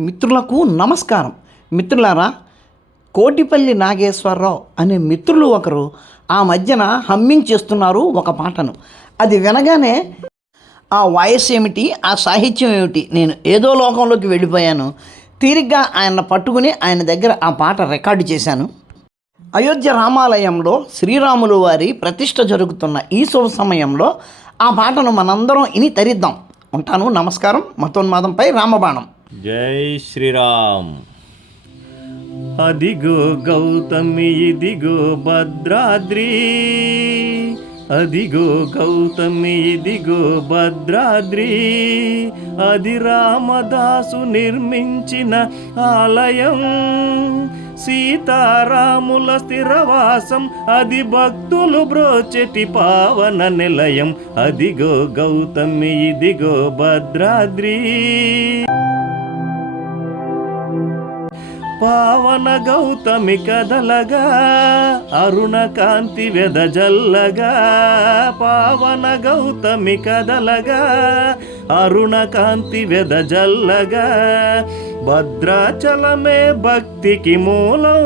మిత్రులకు నమస్కారం. మిత్రులారా, కోటిపల్లి నాగేశ్వరరావు అనే మిత్రులు ఒకరు ఆ మధ్యన హమ్మింగ్ చేస్తున్నారు ఒక పాటను. అది వినగానే ఆ వాయిస్ ఏమిటి, ఆ సాహిత్యం ఏమిటి, నేను ఏదో లోకంలోకి వెళ్ళిపోయాను. తీరిగ్గా ఆయన పట్టుకుని ఆయన దగ్గర ఆ పాట రికార్డు చేశాను. అయోధ్య రామాలయంలో శ్రీరాములు వారి ప్రతిష్ఠ జరుగుతున్న ఈ శుభ సమయంలో ఆ పాటను మనందరం ఇని తరిద్దాం. ఉంటాను. నమస్కారం. మతోన్మాదంపై రామబాణం. జై శ్రీరామ్. అదిగో గౌతమి, ఇదిగో భద్రాద్రి, అదిగో గౌతమి, ఇదిగో భద్రాద్రి, అది రామదాసు నిర్మించిన ఆలయం, సీతారాముల స్థిరవాసం, అది భక్తులు బ్రోచెటి పావన నిలయం, అదిగో గౌతమి, ఇదిగో భద్రాద్రి. పావన గౌతమి కదలగా, అరుణ కాంతి వెదజల్లగా, పావన గౌతమి కదలగా, అరుణ కాంతి వెదజల్లగా, భద్రాచలమే భక్తికి మూలం,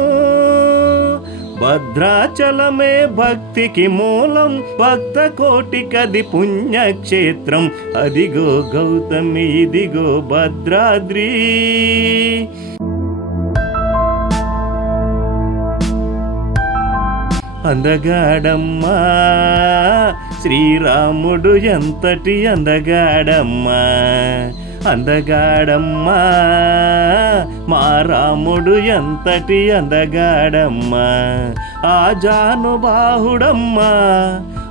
భద్రాచలమే భక్తికి మూలం, భక్త కోటికది పుణ్యక్షేత్రం, అదిగో గౌతమి, ఇదిగో భద్రాద్రి. అందగాడమ్మా శ్రీరాముడు, ఎంతటి అందగాడమ్మా, అందగాడమ్మా మా రాముడు, ఎంతటి అందగాడమ్మా, ఆ జానుబాహుడమ్మా,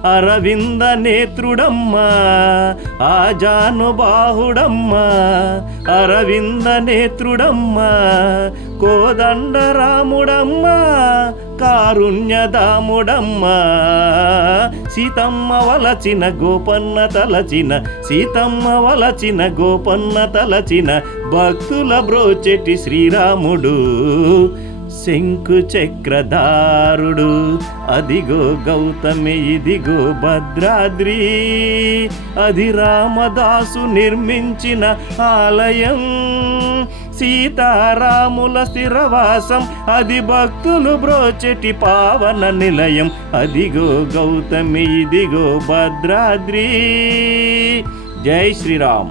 అరవింద నేత్రుడమ్మా, ఆ జానుబాహుడమ్మా, అరవింద నేత్రుడమ్మా, కోదండ రాముడమ్మా, కారుణ్యదాముడమ్మా, సీతమ్మ వలచిన గోపన్న తలచిన, సీతమ్మ వలచిన గోపన్న తలచిన, భక్తుల బ్రోచెటి శ్రీరాముడు, శంకు చక్రధారుడు, అదిగో గౌతమి, ఇదిగో భద్రాద్రి, అది రామదాసు నిర్మించిన ఆలయం, సీతారాముల స్థిరవాసం, అది భక్తులు బ్రోచెటి పావన నిలయం, అదిగో గౌతమి, ఇదిగో భద్రాద్రి. జై శ్రీరామ్.